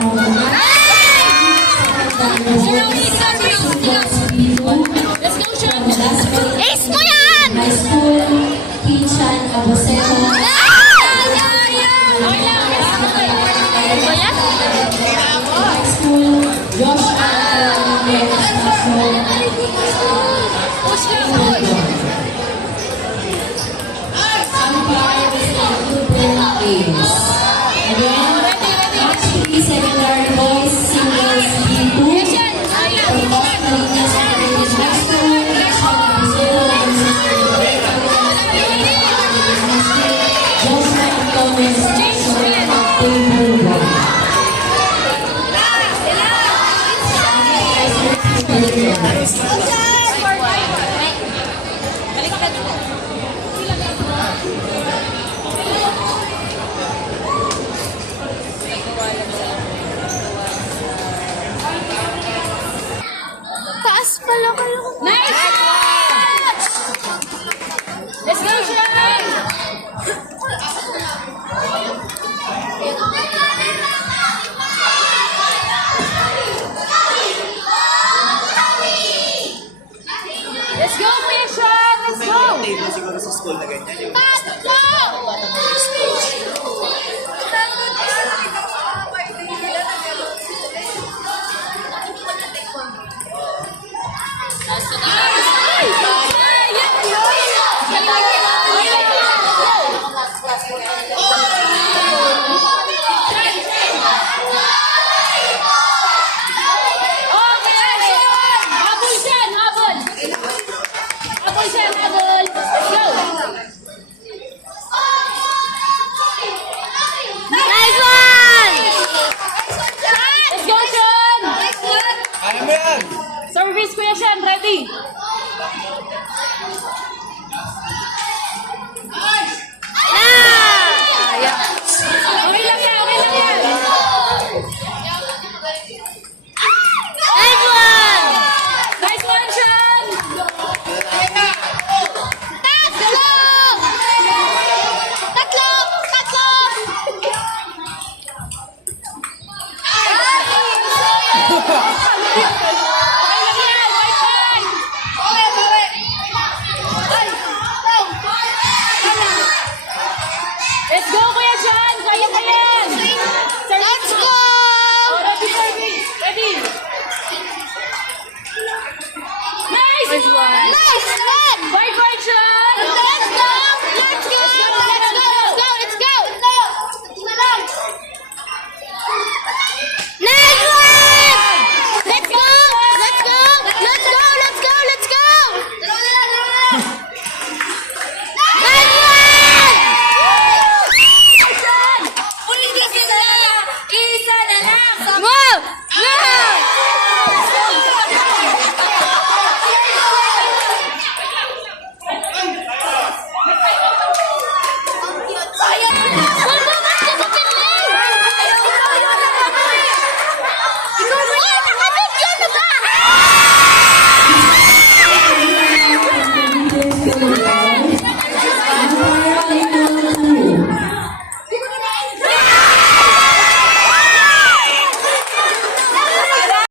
Ace mo yan! High School, Kinchan, Abosero. High School, Josh Secondary Boys, Singles, B2. Taas pala kayo. Nice! Let's go, Sean! Let's go, Sean! Let's go! Siguro sa school na ganyan. Nice one! Let's go, Sean! Alam mo yan! Service, Kuya Sean, ready?